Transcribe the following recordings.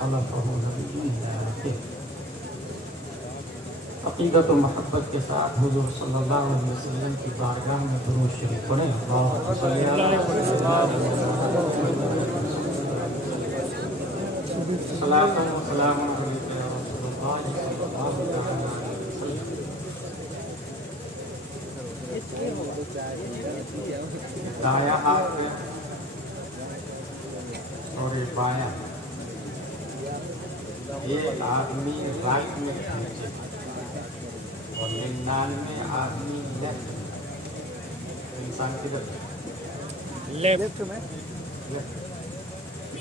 خلفه نبی ہے۔ عقیدت و محبت کے ساتھ حضور صلی اللہ علیہ وسلم کی بارگاہ میں درود شریف پڑھیں۔ اللہم صلی علی صلاۃ و سلام علیک یا رسول اللہ صلی اللہ علیہ وسلم۔ دایاں ہاتھ میں اور ایک بایاں، ایک آدمی رائٹ میں کھینچے اور 99 آدمی لیفٹ میں۔ انسان کدھر لیفٹ میں،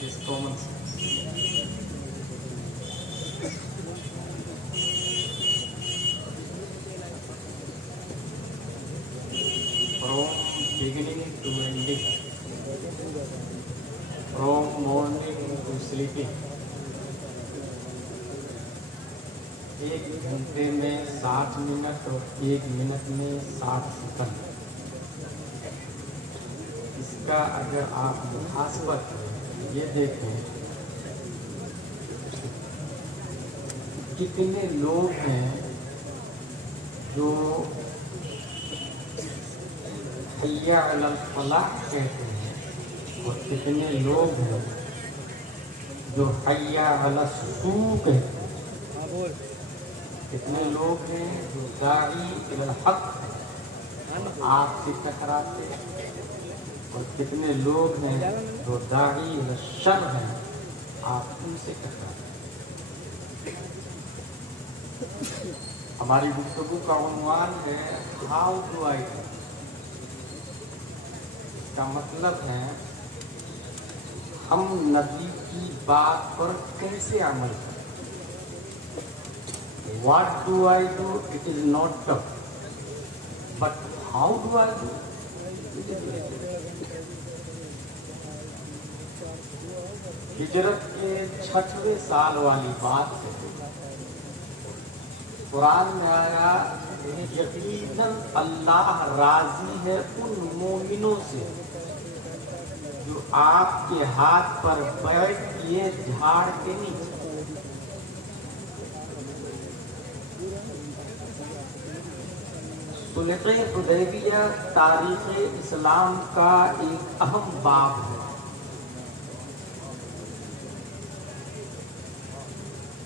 اس common from beginning to ending, from morning to sleeping، ایک گھنٹے میں 60 منٹ اور ایک منٹ میں 60 سیکنڈ۔ اس کا اگر آپ محاسبہ کریں، یہ دیکھیں کتنے لوگ ہیں جو حی علی الفلاح کہتے ہیں اور کتنے لوگ ہیں جو حی علی السوء کہتے ہیں۔ کتنے لوگ ہیں جو داعی الی الحق آپ سے ٹکراتے ہیں اور کتنے لوگ ہیں جو داعی الی الشر ہیں، آپ ان سے ٹکراتے ہیں۔ ہماری گفتگو کا عنوان ہے ہاؤ ڈو آئی ڈو۔ اس کا مطلب ہے ہم نبی کی بات پر کیسے عمل کریں۔ What do I do? It is not tough. But how do I do? It is very ہجرت کے 6ویں سال والی بات ہے۔ قرآن میں آیا یقیناً اللہ راضی ہے ان مومنوں سے جو آپ کے ہاتھ پر بیعت کیے جھاڑ کے نیچے۔ صلح حدیبیہ تاریخ اسلام کا ایک اہم باب ہے۔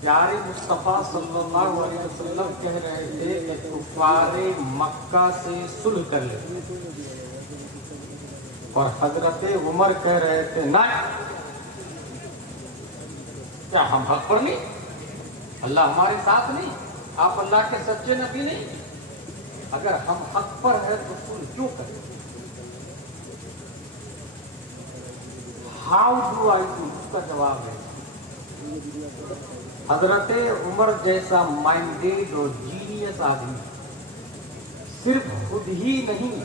پیارے مصطفیٰ صلی اللہ علیہ وسلم کہہ رہے تھے کہ کفار مکہ سے صلح کر لیں، اور حضرت عمر کہہ رہے تھے نہیں، کیا ہم حق پر نہیں؟ اللہ ہمارے ساتھ نہیں؟ آپ اللہ کے سچے نبی نہیں؟ اگر ہم حق پر ہیں تو صلح کیوں کریں؟ ہاؤ ڈو آئی ڈو، اس کا جواب ہے حضرت عمر جیسا مائنڈیڈ اور جینیس آدمی صرف خود ہی نہیں،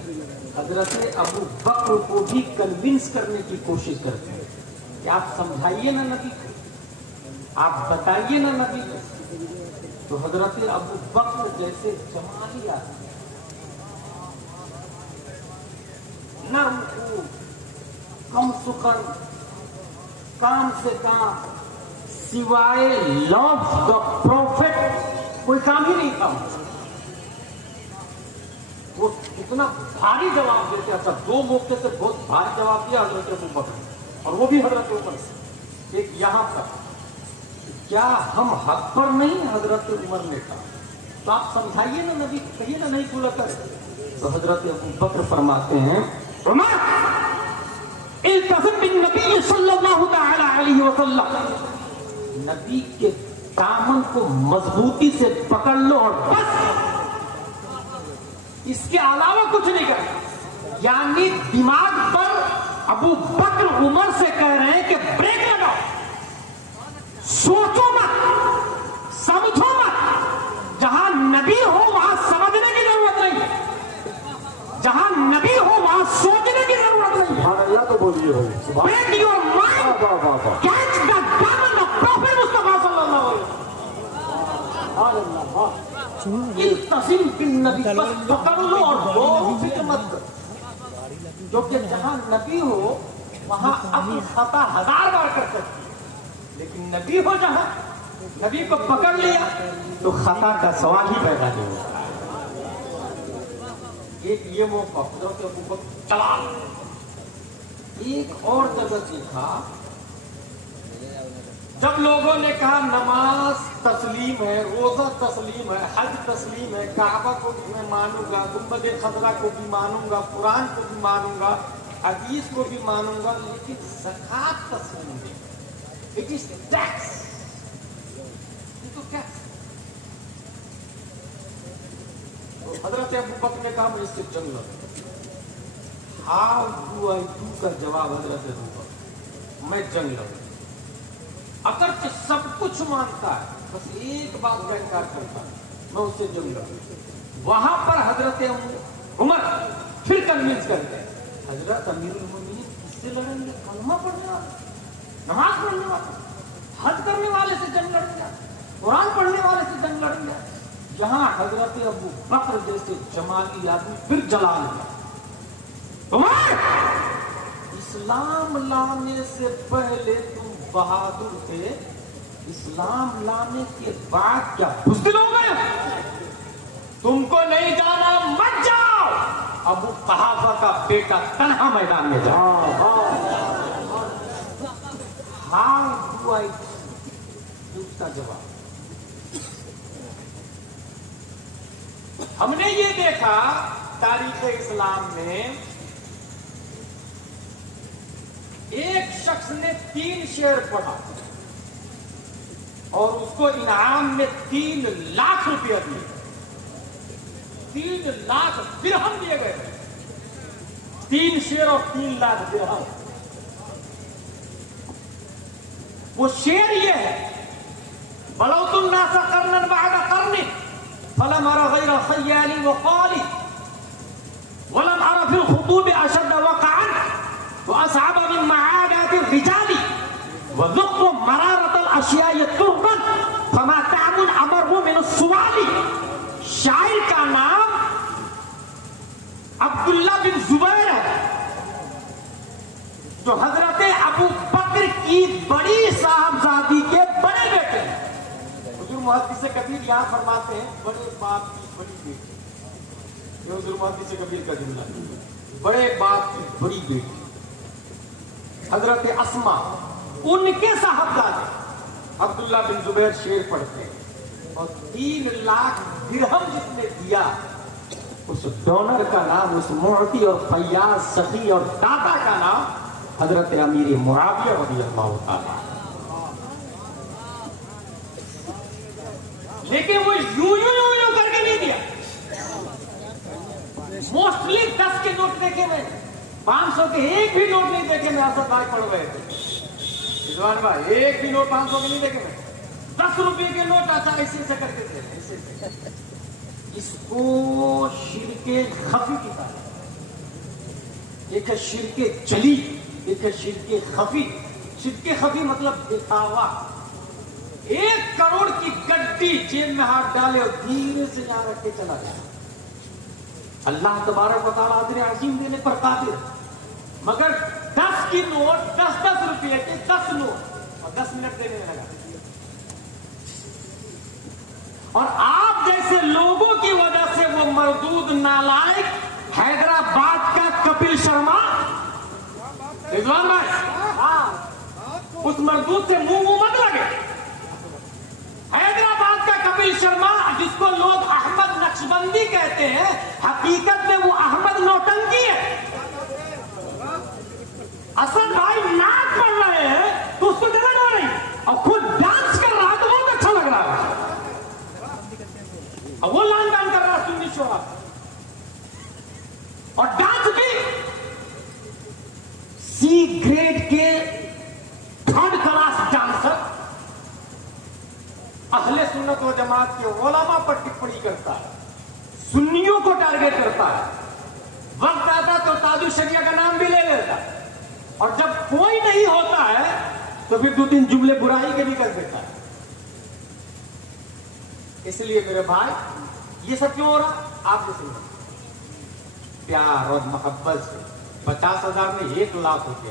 حضرت ابو بکر کو بھی کنونس کرنے کی کوشش کرتے ہیں کہ آپ سمجھائیے نا نبی کو، آپ بتائیے نا نبی کو۔ تو حضرت ابو بکر جیسے جمالی آدمی نرم کو کم سخن، کام سے کام سوائے لو دا پروفیٹ کوئی کام ہی نہیں تھا۔ وہ اتنا بھاری جواب دیتے، اچھا 2 موقع سے بہت بھاری جواب دیا حضرت ابو بکر، اور وہ بھی حضرت عمر سے۔ ایک یہاں پر کیا ہم حق پر نہیں؟ حضرت عمر نے کہا تو آپ سمجھائیے نا نبی، کہیے نا نہیں بولا کر۔ تو حضرت ابو بکر فرماتے ہیں عمر التزم بالنبی صلی اللہ تعالی علیہ وسلم، نبی کے دامن کو مضبوطی سے پکڑ لو اور بس، اس کے علاوہ کچھ نہیں کرنا۔ یعنی دماغ پر ابو بکر عمر سے کہہ رہے ہیں کہ بریک لگاؤ، سوچو مت، سمجھو مت۔ جہاں نبی ہو وہاں سمجھنے کی ضرورت نہیں، جہاں نبی ہو وہاں سوچنے کی ضرورت نہیں۔ اللہ تو بولیے Break your mind, catch the diamond of Prophet Mustafa sallallahu alaihi wasallam۔ التزم بالنبی، بس پکڑ لو اور دو فکر مت کرو، کیونکہ جہاں نبی ہو وہاں اپنی خطا 1000 بار کر سکتے، لیکن نبی ہو جہاں نبی کو پکڑ لیا تو خطا کا سوال ہی پیدا نہیں ہوتا. ایک یہ موقع حضرت ابوبکر چلا. ایک اور جگہ دیکھا جب لوگوں نے کہا نماز تسلیم ہے, روزہ تسلیم ہے, حج تسلیم ہے, کعبہ کو بھی میں مانوں گا, گنبد خضرا کو بھی مانوں گا, قرآن کو بھی مانوں گا, حدیث کو بھی مانوں گا, لیکن زکات تسلیم نہیں. It is tax. یہ تو ٹیکس. حضرت ابوبکر نے کہا میں اس سے جنگ لڑوں. ہاؤ ڈو آئی ڈو کا جواب حضرت ابوبکر, میں جنگ لڑوں. اگرچہ سب کچھ مانتا ہے, بس ایک بات کا انکار کرتا ہے, میں اس سے جنگ لڑوں. وہاں پر حضرت عمر پھر کنوینس کرتے ہیں, حضرت امیر المومنین کس سے لڑیں گے؟ کلمہ پڑھنے والے, نماز پڑھنے والے, حج کرنے والے سے جنگ لڑیں گے, قرآن پڑھنے والے سے جنگ لڑیں گے. جہاں حضرت ابو بکر جیسے جمالی آدمی پھر جلا لیا. عمر, اسلام لانے سے پہلے تم بہادر تھے, اسلام لانے کے بعد کیا بزدل ہو گئے؟ تم کو نہیں جانا مت جاؤ. ابو قحافہ کا بیٹا تنہا میدان میں جاؤ. ہاؤ ڈو آئی ڈو کا جواب. ہم نے یہ دیکھا تاریخ اسلام میں ایک شخص نے 3 شعر پڑھا اور اس کو انعام میں 3 لاکھ روپیہ دیے. 3 لاکھ درہم دیے گئے. 3 شعر اور 3 لاکھ درہم. وہ شعر یہ ہے, بلوت الناس قرنا بعد قرن فلم ارى غير خيال وقالي ولم ارى في الخطوب اشد وقعا واصعب من معادات الرجال وذقت مرارة الاشياء تربا فما تعب امر من السوال. شاعر کا نام عبداللہ بن زبیر ہے, جو حضرت ابو بکر کی بڑی صاحبزادی کے بڑے بیٹے ہیں. حضور محدث کبیر یہاں فرماتے ہیں بڑے باپ کی بڑی بیٹی. یہ حضور محدث کبیر کا جملہ ہے, بڑے باپ کی بڑی بیٹی حضرت اسما, ان کے صاحبزادے عبداللہ بن زبیر شعر پڑھتے ہیں. اور 3 لاکھ درہم جس نے دیا, اس ڈونر کا نام, اس معطی اور فیاض سخی اور داتا کا نام حضرت امیر معاویہ رضی اللہ تعالیٰ. لیکن وہ یوں کر کے نہیں دیا. موسٹلی 10 کے نوٹ دیکھے میں, 500 کے ایک بھی نوٹ نہیں دیکھے میں. آپ بھائی پڑھ گئے تھے رضوان بھائی, ایک بھی نوٹ 500 کے نہیں دیکھے میں. 10 روپے کے نوٹ ایسا ایسے کرتے تھے, ایسے سے. اس کو شرک خفی کی بات. ایک ہے شرک جلی, ایک ہے شرک خفی. شرک خفی مطلب دکھاوا. 1 کروڑ کی گڈی جیب میں ہاتھ ڈالے اور دھیرے سے یہاں رکھ کے چلا گیا. اللہ تبارک و تعالیٰ اجر عظیم دینے پر قادر, مگر 10 کی نوٹ, 10 روپے کے 10 نوٹ اور 10 منٹ دینے لگا. اور آپ جیسے لوگوں کی وجہ سے وہ مردود نالائق حیدرآباد کا کپل شرما, رضوان بھائی اس مردود سے منہ مت لگے. حیدرآباد کا کپل شرما جس کو لوگ احمد نقشبندی کہتے ہیں, حقیقت میں وہ احمد نوٹنکی ہے. اصل بھائی نعت پڑھ رہے ہیں تو اس کو جگہ ہو رہی, اور خود ڈانس کر رہا تو بہت اچھا لگ رہا ہے. وہ لان ڈان کر رہا سنی شوہر, اور ڈانس بھی سی گریڈ کے 3rd کلاس ڈانسر اہل سنت و جماعت کے علماء پر ٹپڑی کرتا ہے, سنیوں کو ٹارگیٹ کرتا ہے. وقت آتا تو تاج الشریعہ کا نام بھی لے لیتا, اور جب کوئی نہیں ہوتا ہے تو پھر 2-3 جملے برائی کے بھی کر دیتا ہے. اس لیے میرے بھائی یہ سب کیوں ہو رہا آپ نے سنا, پیار اور محبت سے 50,000 میں 1 لاکھ روپے.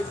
1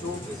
24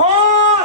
قال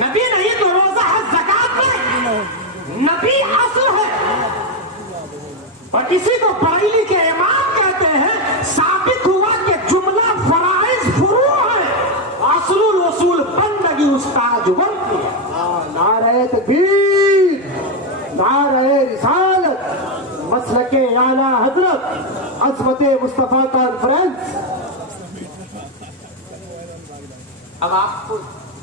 نبی نہیں تو روزہ ہے، زکات نہیں، نبی اصل ہے. اور اسی کو بریلی کے امام کہتے ہیں ثابت ہوا کہ جملہ فرائض فروع ہے، اصل الوصول بندگی استاد بنتی ہے. نعرہ تکبیر، نعرہ رسالت، مسلک اعلیٰ حضرت عظمت مصطفیٰ کانفرنس. اب آپ کو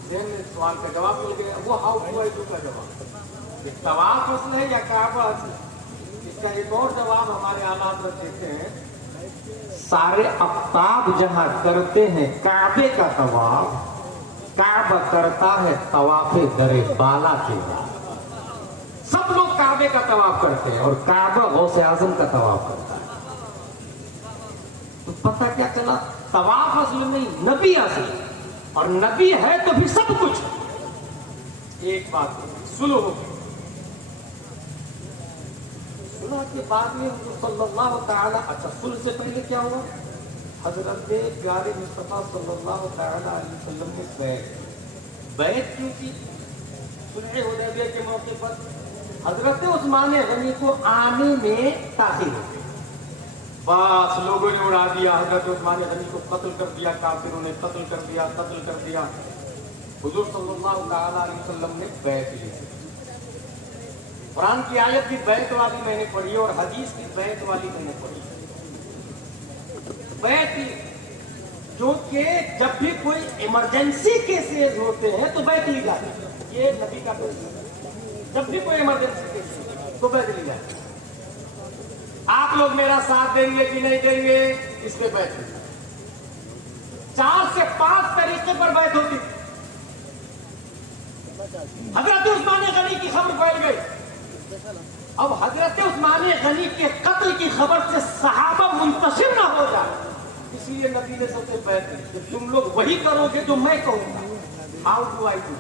ذہن میں سوال کا جواب مل گیا، وہ ہاؤ ڈو آئی ڈو کا جواب، یہ طواف اصل ہے یا کعبہ اصل ہے؟ اس کا ایک اور جواب ہمارے اعلیٰ حضرت دیتے ہیں، سارے اقطاب جہاں کرتے ہیں کعبے کا طواف، کعبہ کرتا ہے طواف در بالا کے بعد. سب لوگ کعبے کا طواف کرتے ہیں اور کعبہ غوث اعظم کا طواف کرتا ہے. تو پتہ کیا چلا، طواف اصل میں نبی اصل ہے، اور نبی ہے تو بھی سب کچھ. ایک بات سلو ہو گئی، سنا کے بعد میں صلی اللہ تعالی، اچھا سلح سے پہلے کیا ہوا؟ حضرت پیارے مصطفیٰ صلی اللہ تعالی علیہ وسلم نے بیعت کیوں کی؟ صلح حدیبیہ کے موقع پر حضرت عثمان غنی کو آنے میں تاخیر ہو گئی، بس لوگوں نے اڑا دیا، حضرت عثمان غنی کو قتل کر دیا، کافروں نے قتل کر دیا. حضور صلی اللہ تعالی علیہ وسلم نے بیعت لی. قرآن کی آیت بھی بیعت والی میں نے پڑھی اور حدیث کی بیعت والی میں نے پڑھی. بیعت لی کیونکہ جب بھی کوئی ایمرجنسی کیسز ہوتے ہیں تو بیعت لی جاتی ہے. یہ نبی کا طریقہ ہے، جب بھی کوئی ایمرجنسی کیسز تو بیعت لی جاتی ہے. آپ لوگ میرا ساتھ دیں گے کہ نہیں دیں گے، اس پہ بیعت لی. 4 سے 5 طریقے پر بیعت ہوتی تھی. حضرت عثمان غنی کی خبر پھیل گئی. اب حضرت عثمان غنی کے قتل کی خبر سے صحابہ منتشر نہ ہو جائے، اس لیے نبی نے سب سے بیعت کی کہ تم لوگ وہی کرو گے جو میں کہوں گا. ہاؤ ڈو آئی ڈو،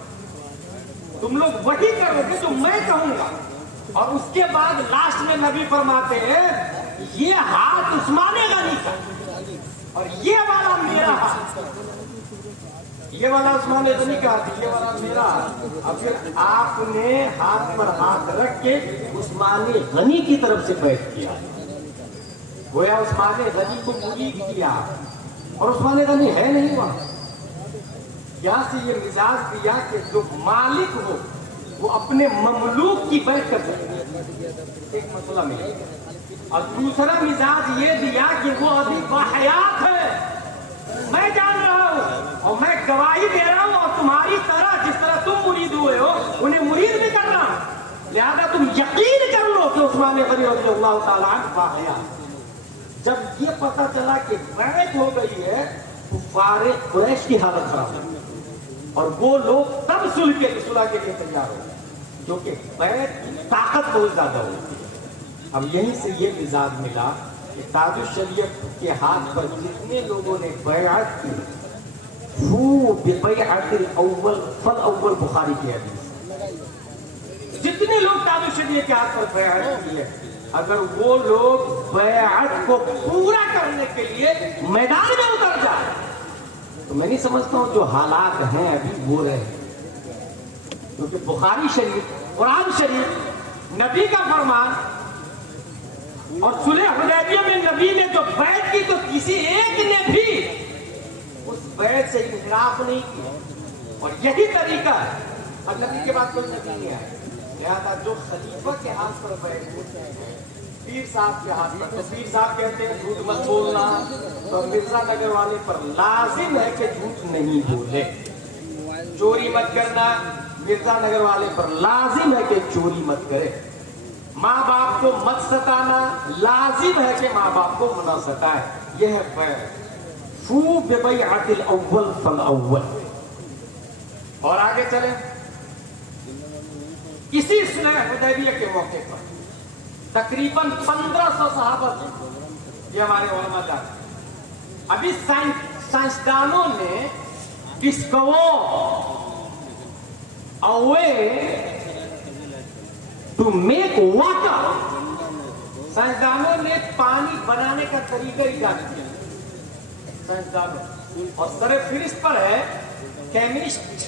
تم لوگ وہی کرو گے جو میں کہوں گا. اور اس کے بعد لاسٹ میں نبی فرماتے ہیں یہ ہاتھ عثمان غنی کا اور یہ والا میرا ہاتھ، یہ والا عثمان غنی کا ہاتھ، یہ والا میرا ہاتھ. اب پھر آپ نے ہاتھ پر ہاتھ رکھ کے عثمان غنی کی طرف سے بیعت کیا، گویا عثمان غنی کو مرید کیا. اور عثمان غنی ہے نہیں وہاں، یہاں سے یہ مزاج دیا کہ جو مالک ہو وہ اپنے مملوک کی بیعت کر سکتے، ایک مسئلہ ملا. اور دوسرا مزاج یہ دیا کہ وہ ابھی باحیات ہے، میں جان رہا ہوں اور میں گواہی دے رہا ہوں، اور تمہاری طرح جس طرح تم مرید ہوئے ہو انہیں مرید بھی کرنا، لہذا تم یقین کر لو کہ عثمان غنی رضی اللہ تعالیٰ عنہ باحیات. جب یہ پتا چلا کہ بیعت ہو گئی ہے، کفار قریش کی حالت خراب ہے اور وہ لوگ تب صلح کے لیے تیار ہو، کیونکہ بیعت کی طاقت بہت زیادہ ہوتی ہے. اب یہیں سے یہ مزاج ملا کہ تاج الشریعت کے ہاتھ پر جتنے لوگوں نے بیعت کی، فو ببیعت الاول فالاول، بخاری کی حدیث، جتنے لوگ تاج الشریعت کے ہاتھ پر بیعت کی ہے، اگر وہ لوگ بیعت کو پورا کرنے کے لیے میدان میں اتر جائے تو میں نہیں سمجھتا ہوں جو حالات ہیں ابھی وہ رہے. کیونکہ بخاری شریف، قرآن شریف، نبی کا فرمان، اور صلح حدیبیہ میں نبی نے جو بیعت کی تو کسی ایک نے بھی اس بیعت سے انحراف نہیں کیا. اور یہی طریقہ ہے، اور نبی کے بعد کوئی نبی نہیں آیا، لہذا جو خلیفہ کے ہاتھ پر بیعت ہوتے ہیں، پیر صاحب کے ہاتھ پر، تو پیر صاحب کہتے ہیں جھوٹ مت بولنا، تو مرزا نگر والے پر لازم ہے کہ جھوٹ نہیں بولے. چوری مت کرنا، مرزا نگر والے پر لازم ہے کہ چوری مت کرے. ماں باپ کو مت ستانا، لازم ہے کہ ماں باپ کو نہ ستائے. یہ ہے بیعت، فو ببیعت الاول فالاول. اور آگے چلیں، اسی صلح حدیبیہ کے موقع پر تقریباً 1500 صحابہ تھے، یہ ہمارے علماء جانتے ہیں. ابھی سائنسدانوں نے discover a way to make water، سائنسدانوں نے پانی بنانے کا طریقہ ایجاد کیا، سائنسدانوں. اور سر فہرست پر ہے کیمسٹ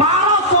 1200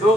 2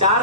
4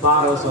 1200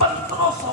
1500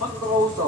1500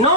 9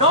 9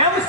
MC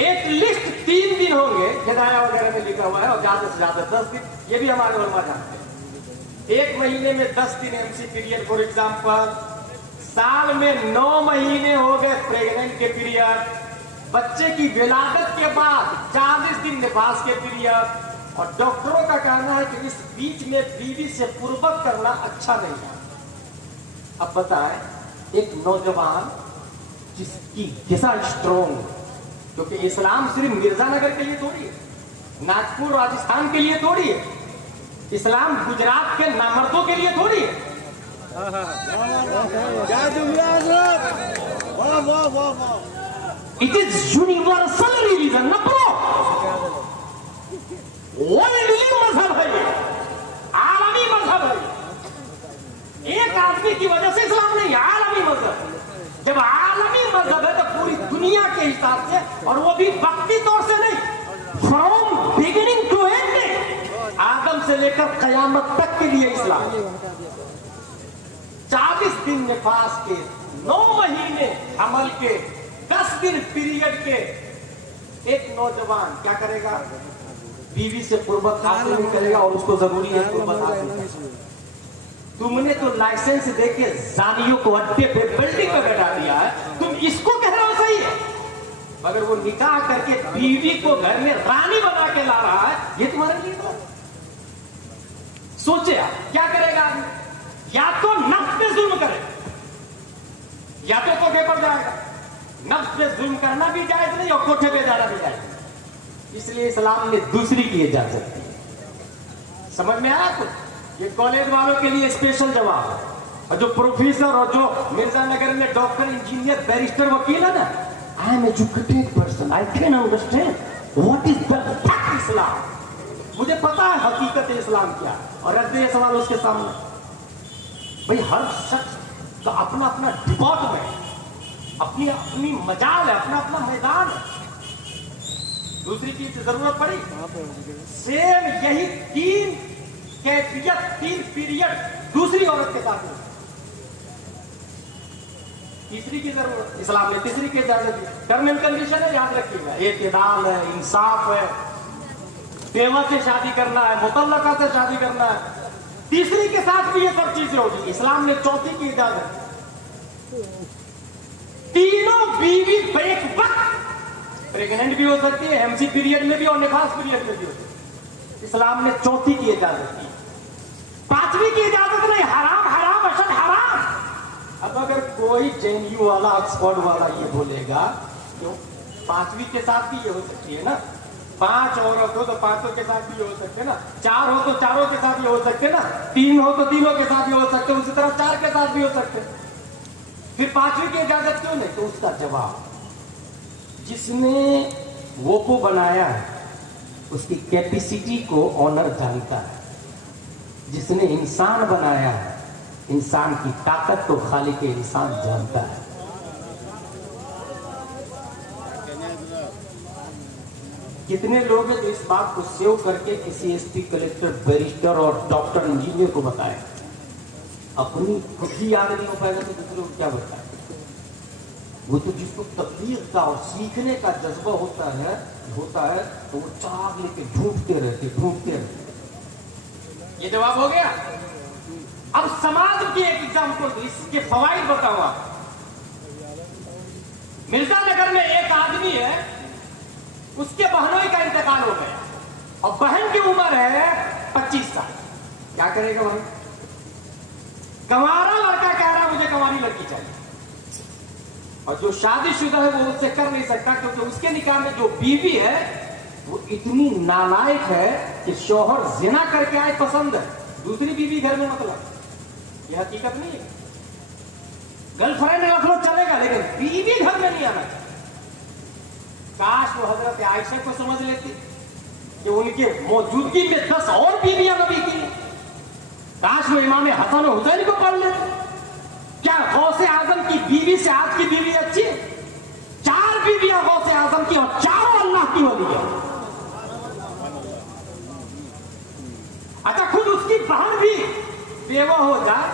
ایک لسٹ 3 دن ہوں گے ہدایہ وغیرہ میں لکھا ہوا ہے، اور زیادہ سے زیادہ 10 دن، یہ بھی ہمارے علماء جانتے ہیں۔ 1 مہینے میں 10 دن MC پیریڈ فار ایگزامپل، سال میں 9 مہینے ہو گئے پریگننٹ کے پیریڈ، بچے کی ولادت کے بعد 40 دن نفاس کے پیریڈ، اور ڈاکٹروں کا کہنا ہے کہ اس بیچ میں بیوی سے قربت کرنا اچھا نہیں ہے۔ اب بتائیں ایک نوجوان جس کی غذا اسٹرانگ، کیونکہ اسلام صرف مرزا نگر کے لیے تھوڑی ہے، ناگپور راجستھان کے لیے تھوڑی ہے، اسلام گجرات کے نامردوں کے لیے تھوڑی ہے۔ It is universal religion, نہ برو، worldly مذہب ہے یہ، عالمی مذہب ہے۔ ایک آدمی کی وجہ سے اسلام نہیں، عالمی مذہب۔ جب عالمی مذہب ہے تو پوری دنیا کے حساب سے، اور وہ بھی وقتی طور سے نہیں، فرام بگننگ ٹو اینڈ، آدم سے لے کر قیامت تک کے لیے اسلام۔ 40 دن نفاس کے، 9 مہینے حمل کے، 10 دن پیریڈ کے، ایک نوجوان کیا کرے گا؟ بیوی سے قربت حاصل نہیں کرے گا، اور اس کو ضروری ہے قربت حاصل کرنا۔ تم نے تو لائسنس دے کے زانیوں کو اڈے پہ بلڈنگ پہ بیٹھا دیا ہے، تم اس کو کہہ رہے ہو صحیح ہے، مگر وہ نکاح کر کے بیوی کو گھر میں رانی بنا کے لا رہا ہے، یہ تمہارے لیے تو سوچے آپ کیا کرے گا؟ یا تو نفس پہ ظلم کرے، یا تو کوٹھے پر جائے گا۔ نفس پہ ظلم کرنا بھی جائز نہیں، اور کوٹھے پہ جانا بھی جائز نہیں، اس لیے اسلام نے دوسری کی اجازت دی۔ سمجھ میں آیا کچھ؟ یہ کالج والوں کے لیے اسپیشل جواب ہے، اور جو پروفیسر اور جو مرزا نگر میں ڈاکٹر، انجینئر، بیرسٹر، وکیل ہے نا، I am educated person, I can understand what is the fact Islam، مجھے پتا ہے حقیقت اسلام کیا، اور رکھ دے یہ سوال اس کے سامنے۔ بھئی ہر شخص کا اپنا اپنا ڈپارٹمنٹ، اپنی اپنی مجال ہے، اپنا اپنا میدان ہے۔ دوسری چیز کی ضرورت پڑی، سیم یہی 3 کیفیت، 3 پیریڈ دوسری عورت کے ساتھ، تیسری کی ضرورت، اسلام نے تیسری کی اجازت دی۔ ٹرم اینڈ کنڈیشن ہے، یاد رکھیے گا، اعتدال ہے، انصاف ہے، بیوہ سے شادی کرنا ہے، مطلقہ سے شادی کرنا ہے، تیسری کے ساتھ بھی یہ سب چیزیں ہوگی۔ اسلام نے چوتھی کی اجازت، تینوں بیوی بیک وقت پریگننٹ بھی ہو سکتی ہے، MC پیریڈ میں بھی اور نفاس پیریڈ میں بھی ہو سکتی ہے۔ اسلام نے چوتھی کی اجازت دی، 5ویں کی اجازت نہیں، حرام حرام اشد حرام۔ اب اگر کوئی JNU والا، آکسفورڈ والا یہ بولے گا کیوں 5ویں کے ساتھ بھی یہ ہو سکتی ہے نا، 5 عورت ہو تو 5 کے ساتھ بھی یہ ہو سکتے نا، 4 ہو تو 4 کے ساتھ بھی ہو سکتے نا، 3 ہو تو 3 کے ساتھ بھی ہو سکتے، اسی طرح 4 کے ساتھ بھی ہو سکتے، پھر 5ویں کی اجازت کیوں نہیں؟ تو اس کا جواب، جس نے وہ کو بنایا ہے اس کی کیپیسٹی کو آنر جانتا ہے، جس نے انسان بنایا ہے انسان کی طاقت کو خالق انسان جانتا ہے۔ کتنے لوگ ہیں جو اس بات کو سیو کر کے کسی SP، کلکٹر، بیرسٹر اور ڈاکٹر، انجینئر کو بتائے، اپنی خود ہی یاد نہیں ہو پائے گا تو دوسروں کو کیا بتائے؟ وہ تو جس کو تبلیغ کا اور سیکھنے کا جذبہ ہوتا ہے تو وہ چاک لے کے ڈھونڈتے رہتے۔ یہ جواب ہو گیا۔ اب سماج کی ایک ایگزامپل، اس کے فوائد بتاؤں آپ۔ مرزا نگر میں ایک آدمی ہے، اس کے بہنوئی کا انتقال ہو گیا، اور بہن کی عمر ہے 25 سال۔ کیا کرے گا بھائی؟ کنوارا لڑکا کہہ رہا ہے مجھے کنواری لڑکی چاہیے، اور جو شادی شدہ ہے وہ اس سے کر نہیں سکتا، کیونکہ اس کے نکاح میں جو بیوی ہے وہ اتنی نالائق ہے کہ شوہر زنا کر کے آئے پسند ہے، دوسری بیوی گھر میں مطلب، یہ حقیقت نہیں ہے۔ گرل فرینڈ رکھ لو چلے گا، لیکن بیوی گھر میں نہیں آنا چاہیے۔ کاش وہ حضرت عائشہ کو سمجھ لیتی کہ ان کے موجودگی میں 10 اور بیویاں نبی کی، کاش وہ امام حسن و حسین کو پڑھ لیتے۔ کیا غوث اعظم کی بیوی سے آج کی بیوی اچھی ہے؟ 4 بیویاں غوث اعظم کی، اور چاروں اللہ کی ولی ہے۔ اچھا خود اس کی بہن بھی بیوہ ہو جائے،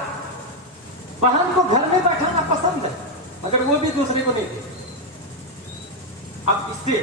بہن کو گھر میں بیٹھانا پسند ہے، مگر وہ بھی دوسرے کو نہیں دے۔ اب اس سے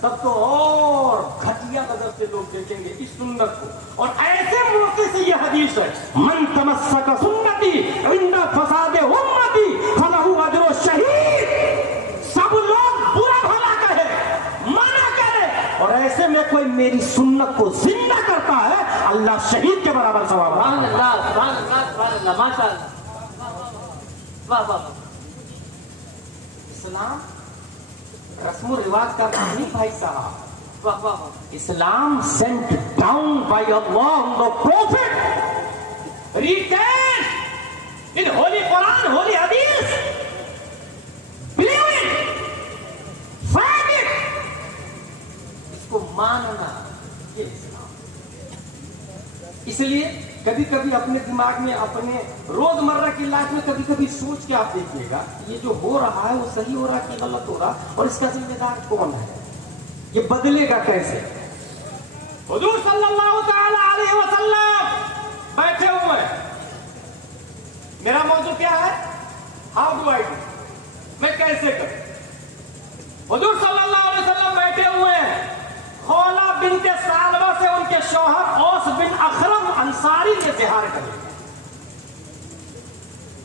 تب تو اور گھٹیا نظر سے لوگ دیکھیں گے اس سنت کو. اور ایسے موقع سے یہ حدیث ہے من تمسک سنتی عند فساد امتی فلہ اجر الشہید. سب لوگ برا بھلا کہے منع کرے اور ایسے میں کوئی میری سنت کو زندہ کرتا ہے اللہ شہید کے برابر ثواب. سبحان اللہ سبحان اللہ سبحان اللہ ماشاء اللہ. واہ واہ. اسلام رسم و رواج کا نہیں بھائی صاحب. واہ واہ واہ. Islam sent down by Allah on the Prophet, retained in Holy Quran, Holy Hadith. Believe it, find it. اس کو ماننا یہ اسلام. اس لیے کبھی کبھی اپنے دماغ میں اپنے روزمرہ کی لائف میں کبھی کبھی سوچ کے آپ دیکھیے گا یہ جو ہو رہا ہے وہ صحیح ہو رہا ہے کہ غلط ہو رہا اور اس کا ذمہ دار کون ہے, یہ بدلے گا کیسے. حضور صلی اللہ تعالی علیہ وسلم بیٹھے ہوئے ہیں. میرا موضوع کیا ہے؟ ہاؤ ڈو آئی ڈو, میں کیسے کروں. حضور صلی اللہ علیہ وسلم بیٹھے ہوئے ہیں. خولا بنت سالبہ سے ان کے شوہر اوس بن اخرم انصاری نے زہار کر لیا.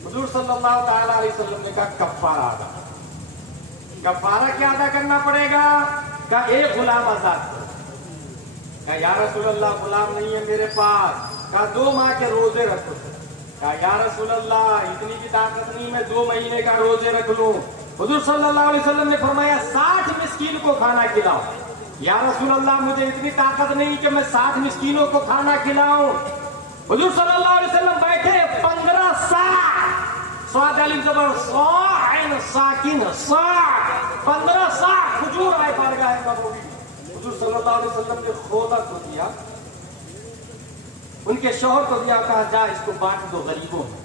حضور صلی اللہ تعالی علیہ وسلم نے کہا کفارہ ادا. کفارہ کیا ادا کرنا پڑے گا؟ کہا ایک غلام آزاد کرو. کہا یا رسول اللہ غلام نہیں ہے میرے پاس. کہا 2 ماہ کے روزے رکھو. کہا یا رسول اللہ اتنی کی طاقت نہیں, میں 2 مہینے کا روزے رکھ لوں. حضور صلی اللہ علیہ وسلم نے فرمایا 60 مسکین کو کھانا کھلاؤ. یا رسول اللہ مجھے اتنی طاقت نہیں کہ میں 60 مسکینوں کو کھانا کھلاؤں. حضور صلی اللہ علیہ وسلم بیٹھے 15 صاع, صاد الف زبر صاع عین ساکن صاع, 15 صاع کھجور آئے بارگاہ نبوی. حضور صلی اللہ علیہ وسلم نے خولا کو دیا, ان کے شوہر کو دیا, کہا جا اس کو بانٹ دو غریبوں میں.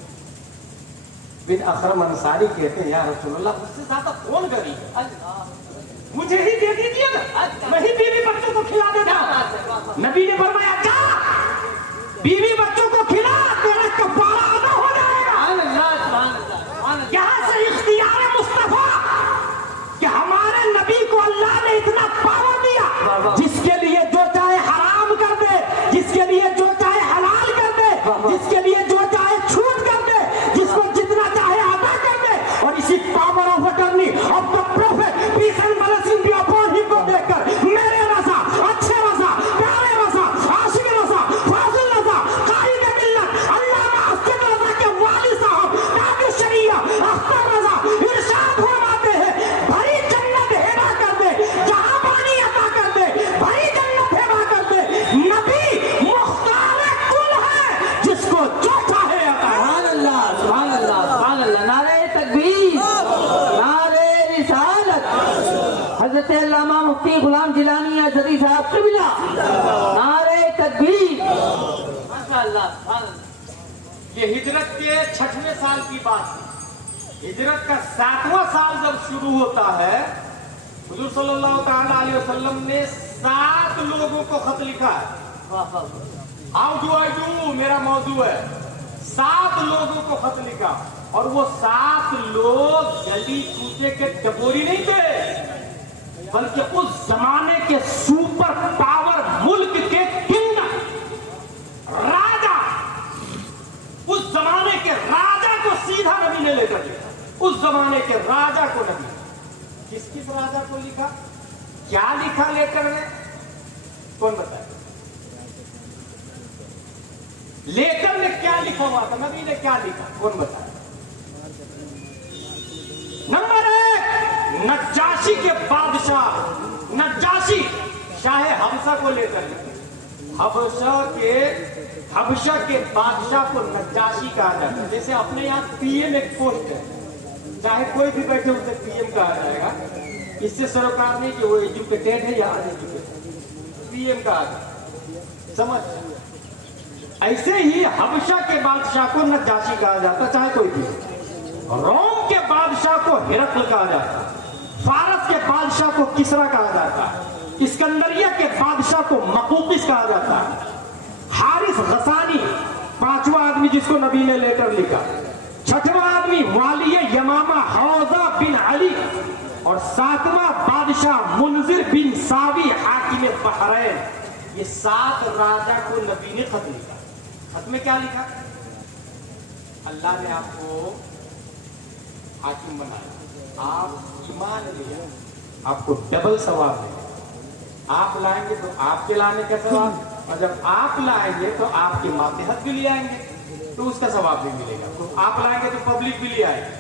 بن اخرم انصاری کہتے ہیں یا رسول اللہ مجھ سے زیادہ کون غریب ہے, مجھے ہی دے دیجیے نا, میں ہی بیوی بچوں کو کھلا دیتا ہوں. نبی نے فرمایا جا بیوی بچوں کو کھلا, تیرا کفارہ ادا ہو جائے گا. سبحان اللہ سبحان اللہ سبحان اللہ. یہاں سے اختیار مصطفیٰ کہ ہمارے نبی کو اللہ نے اتنا پاور دیا جس کے لیے جو چاہے حرام کر دے, جس کے لیے جو چاہے حلال کر دے, جس کے لیے جو چاہے چھوٹ کر دے, جس کو جتنا چاہے عطا کر دے. اور اسی power of attorney of the prophet peace and blessing be upon ہم کو دیکھ کر میرے رضا, اچھے رضا, پیارے رضا, عاشق رضا, فاضل رضا, قائد ملت علامہ اسد رضا کے والد صاحب تاج الشریعہ اختر رضا ارشاد فرماتے ہیں بھری جنت ہبا کر دے, جہاں پانی عطا کر دے, بھری جنت ہبا کر دے. نبی مختار کل ہے جس کو جو چاہے عطا. سبحان اللہ سبحان اللہ سبحان اللہ. نعرہ تکبیر, نعرہ رسالت. حضرت علامہ مفتی غلام جیلانی ازہری صاحب قبلہ, نعرہ تکبیر. ماشاء اللہ سبحان اللہ. یہ ہجرت کے 6ویں سال کی بات ہے. ہجرت کا 7واں سال جب شروع ہوتا ہے حضور صلی اللہ تعالی علیہ وسلم نے 7 لوگوں کو خط لکھا ہے. واہ واہ. ہاؤ ڈو آئی ڈو میرا موضوع ہے. 7 لوگوں کو خط لکھا اور وہ 7 لوگ گلی کوچے کے ٹپوری نہیں تھے بلکہ اس زمانے کے سپر پاور ملک کے کنگ راجا, اس زمانے کے راجا کو سیدھا نبی نے لے کر لکھا. اس زمانے کے راجا کو نبی کس راجا کو لکھا, کیا لکھا لیٹر میں, کون بتائے؟ لیٹر میں کیا لکھا ہوا تھا, نبی نے کیا لکھا, کون بتائے؟ نمبر 1 نجاشی کے بادشاہ, نجاشی شاہ حبشہ کو لے کر لکھا. حبشہ کے بادشاہ کو نجاشی کہا جاتا ہے. جیسے اپنے یہاں پی ایم ایک پوسٹ ہے, چاہے کوئی بھی بیٹھے اسے پی ایم کہا جائے گا. اس سے سروکار نہیں کہ وہ ایجوکیٹڈ ہے یا ان ایجوکیٹڈ, پی ایم کہا جائے. سمجھ, ایسے ہی حبشہ کے بادشاہ کو نجاشی کہا جاتا, چاہے کوئی بھی. روم کے بادشاہ کو ہرقل کہا جاتا, فارس کے بادشاہ کو کسرا کہا جاتا, اسکندریہ کے بادشاہ کو مقوقس کہا جاتا. حارث غسانی 5واں آدمی جس کو نبی نے لیٹر لکھا. 6واں آدمی والی یمامہ حوضہ بن علی اور 7واں بادشاہ منذر بن ساوی حاکم بحرین، یہ 7 راجہ کو نبی نے خط لکھا. خط میں کیا لکھا؟ اللہ نے آپ کو حاکم بنایا، آپ ایمان لیا، آپ کو ڈبل ثواب ملے. آپ لائیں گے تو آپ کے لانے کا ثواب، اور جب آپ لائیں گے تو آپ کے ماتحت بھی لے آئیں گے تو اس کا ثواب بھی ملے گا. تو آپ لائیں گے تو پبلک بھی لے آئے گی،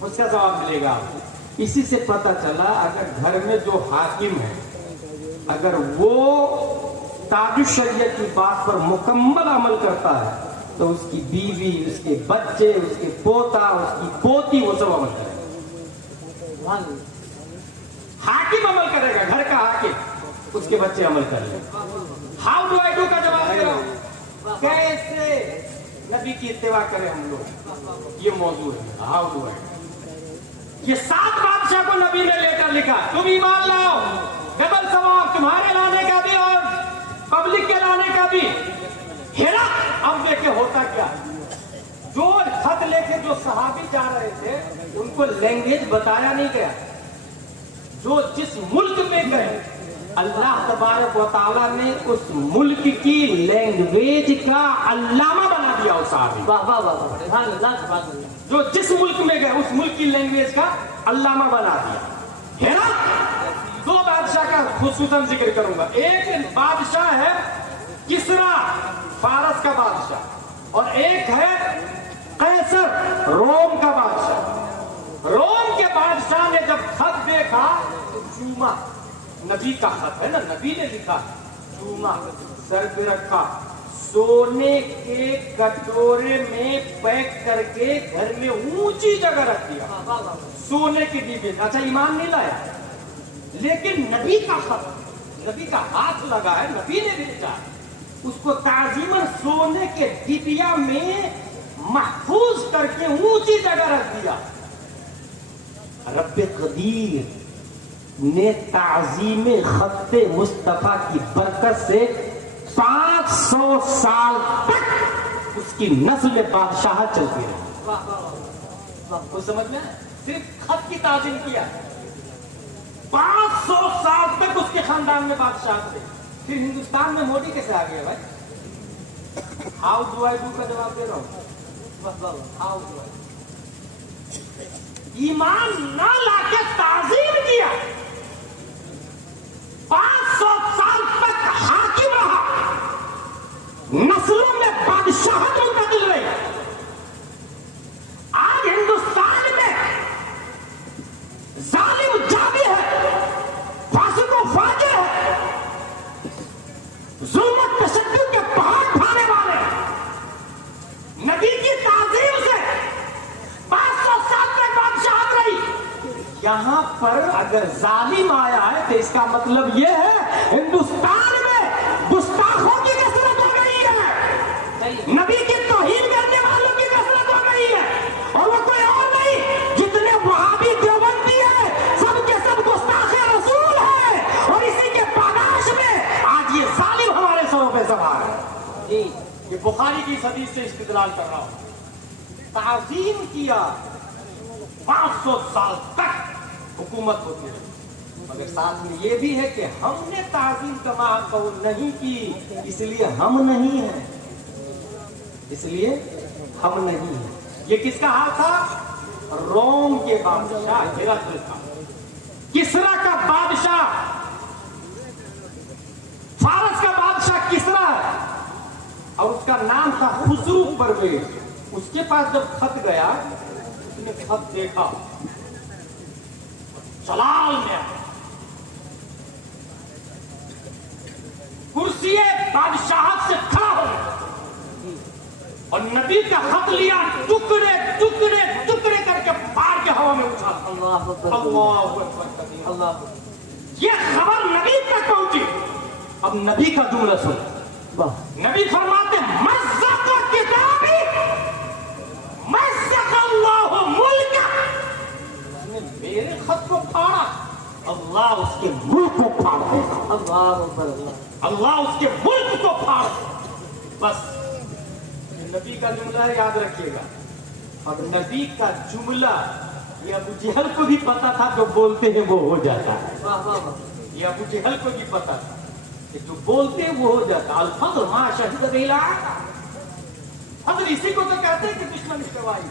اس کا ثواب ملے گا آپ کو. اسی سے پتہ چلا اگر گھر میں جو حاکم ہے اگر وہ تاج الشریعت کی بات پر مکمل عمل کرتا ہے تو اس کی بیوی، اس کے بچے، اس کے پوتا، اس کی پوتی، وہ سب عمل کرے گا. حاکم عمل کرے گا، گھر کا حاکم، اس کے بچے عمل کر لیں. ہاؤ ڈو آئی ڈو کا جواب دے رہا ہوں، کیسے نبی کی اتباع کریں ہم لوگ، یہ موضوع ہے. How do I do. یہ 7 بادشاہ کو نبی نے لے کر لکھا، تم ایمان لاؤ، ڈبل ثواب تمہارے لانے کا بھی اور پبلک کے لانے کا بھی. ہیرا اب دیکھیں ہوتا کیا، جو خط لے کے جو صحابی جا رہے تھے ان کو لینگویج بتایا نہیں گیا. جو جس ملک میں گئے اللہ تبارک و تعالیٰ نے اس ملک کی لینگویج کا علامہ بنا دیا اس صحابی. جو جس ملک میں گئے اس ملک کی لینگویج کا علامہ بنا دیا. ہے نا؟ 2 بادشاہ کا خصوصاً ذکر کروں گا. ایک بادشاہ ہے کسرا، فارس کا بادشاہ، اور ایک ہے قیصر، روم کا بادشاہ. روم کے بادشاہ نے جب خط دیکھا تو چوما. نبی کا خط ہے نا، نبی نے لکھا، چوما، سر پہ رکھا، سونے کے کٹورے میں پیک کر کے گھر میں اونچی جگہ رکھ دیا. سونے کی ڈبے. اچھا ایمان نہیں لایا، لیکن نبی کا خط، نبی کا ہاتھ لگا ہے، نبی نے بھیجا، اس کو تعظیماً سونے کے ڈبیا میں محفوظ کر کے اونچی جگہ رکھ دیا. رب قدیر نے تعظیم خط مصطفیٰ کی برکت سے 500 سال تک اس کی نسل بادشاہت چلتی رہی. کو سمجھ میں صرف خط کی تعظیم کیا، 500 سال تک اس کے خاندان میں بادشاہت رہی. پھر ہندوستان میں مودی کیسے آ گیا بھائی؟ ہاؤ ڈو آئی ڈو کا جواب دے رہا ہوں. ہاؤ ڈو آئی ایمان نہ لا کے تعظیم کیا، 500 سال تک حاکم رہا، نسلوں میں بادشاہت منتقل رہی. آج ہندوستان میں ظالم جابر ہے، فاسق و فاجر ہے، ظلم و تشدد کے پہاڑ کھانے والے، نبی کی تعظیم سے 500 سال تک بادشاہت رہی. یہاں پر اگر ظالم آیا ہے تو اس کا مطلب یہ ہے ہندوستان میں گستاخوں کی کثرت ہو گئی ہے، نبی کی توہین کرنے والوں کی کثرت ہو گئی ہے. اور وہ کوئی اور نہیں، جتنے وہابی دیوبندی ہیں سب کے سب گستاخ رسول ہیں، اور اسی کے پاداش میں آج یہ ظالم ہمارے سروں پہ سوار ہے. یہ بخاری کی حدیث سے استدلال کر رہا ہوں. تعظیم کیا، 500 سال تک حکومت ہوتی ہے. مگر ساتھ میں یہ بھی ہے کہ ہم نے تعظیم کا قول نہیں کی، اس لیے ہم نہیں ہیں، اس لیے ہم نہیں ہیں. یہ کس کا حال تھا؟ روم کے بادشاہ ہرقل کا. کسرا کا بادشاہ، فارس کا بادشاہ کسرا ہے، اور اس کا نام تھا خسرو پرویز. اس کے پاس جب خط گیا، اس نے خط دیکھا، جلال میں کرسی بادشاہت سے کھڑا ہو گیا اور نبی کا خط لیا، ٹکڑے ٹکڑے ٹکڑے کر کے پھاڑ کے ہوا میں اچھالا. اللہ اکبر، اللہ. یہ خبر نبی تک پہنچی. اب نبی کا جملہ سن. نبی فرماتے مزق کتابی مزق اللہ ملک. اس نے میرے خط کو پھاڑا، اللہ اس کے ملک کو پھاڑ دے. اللہ اس کے ملک کو پھاڑ دے. بس نبی کا جملہ یاد رکھیے گا. اور نبی کا جملہ یہ ابو جہل کو بھی پتا تھا جو بولتے ہیں وہ ہو جاتا ہے. یہ ابو جہل کو بھی پتا تھا کہ جو بولتے ہیں وہ ہو جاتا ہے. الفضل ما شہد به العاقہ. فضل اسی کو تو کہتے ہیں کہ دشمن استوائی.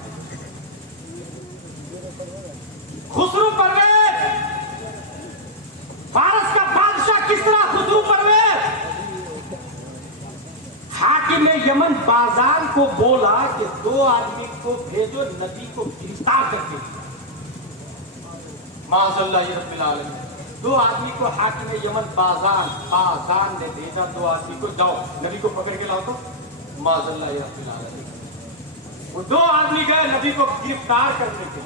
خسرو پرویز فارس کا بادشاہ کسرا خسرو پرویز حاکم یمن بازان کو بولا کہ 2 آدمی کو بھیجو نبی کو گرفتار کر کے. معاذ اللہ رب العالمین. 2 آدمی کو حاکم یمن بازان نے بھیجا. 2 آدمی کو جاؤ نبی کو پکڑ کے لاؤ. تو معاذ اللہ رب العالمین وہ 2 آدمی گئے نبی کو گرفتار کرنے کے.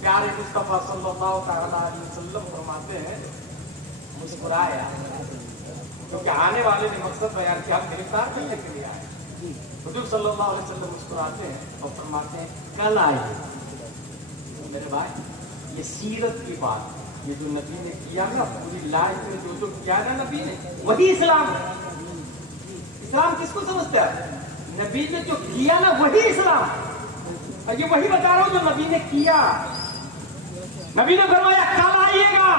پیارے مصطفیٰ صلی اللہ تعالی علیہ وسلم فرماتے ہیں مسکرایا کیونکہ آنے والے نے مقصد بیان کیا گرفتار کرنے کے لیے آئے. حضور صلی اللہ علیہ وسلم مسکراتے ہیں اور فرماتے ہیں کل آئے. میرے بھائی یہ سیرت کی بات, یہ جو نبی نے کیا نا پوری لائف میں جو کیا نا نبی نے وہی اسلام ہے. اسلام کس کو سمجھتا ہے؟ نبی نے جو کیا نا وہی اسلام. اور یہ وہی بتا رہا ہوں جو نبی نے کیا. نبی نے فرمایا کل آئیے گا.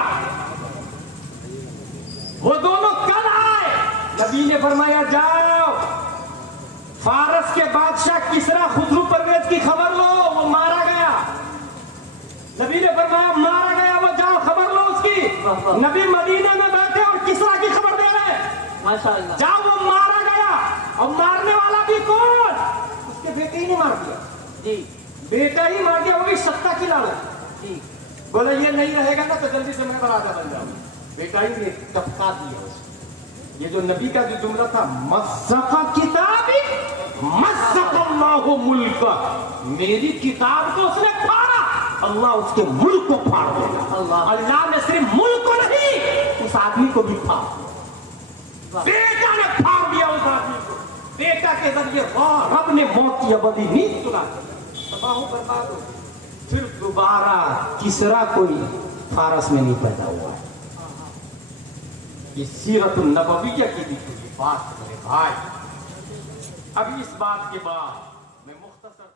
وہ دونوں کل آئے. نبی نے فرمایا جاؤ فارس کے بادشاہ کسرا خسرو پرویز کی خبر لو, وہ مارا گیا. نبی نے فرمایا مارا گیا, وہ جاؤ خبر لو اس کی. نبی مدینے میں بیٹھے اور کسرا کی خبر دے رہے ہیں. جاؤ وہ مارا گیا. اور مارنے والا بھی کون؟ اس کے بیٹے ہی نہیں مار دیا. جی بیٹا ہی مار دیا. وہ بھی ستا کی لالچ. جی بولے یہ نہیں رہے گا نا تو جلدی سے میں راجا بن جاؤں. بیٹا ہی نے ٹپکا دیا. یہ جو نبی کا جو جملہ تھا مزق کتابی مزق اللہ ملک, میری کتاب کو اس نے پھاڑا, اللہ اس کے ملک کو پھاڑ دے گا. اللہ نے صرف ملک کو نہیں اس آدمی کو بھی پھاڑ. بیٹا نے پھاڑ دیا اس آدمی کو. بیٹا کے ذریعے رب نے موت کی ابدی نیند سنا. تباہ و برباد ہو. پھر دوبارہ کسرا کوئی فارس میں نہیں پیدا ہوا ہے. یہ سیرت النبویہ کی بھی کوئی بات ہے میرے بھائی. ابھی اس بات کے بعد میں مختصر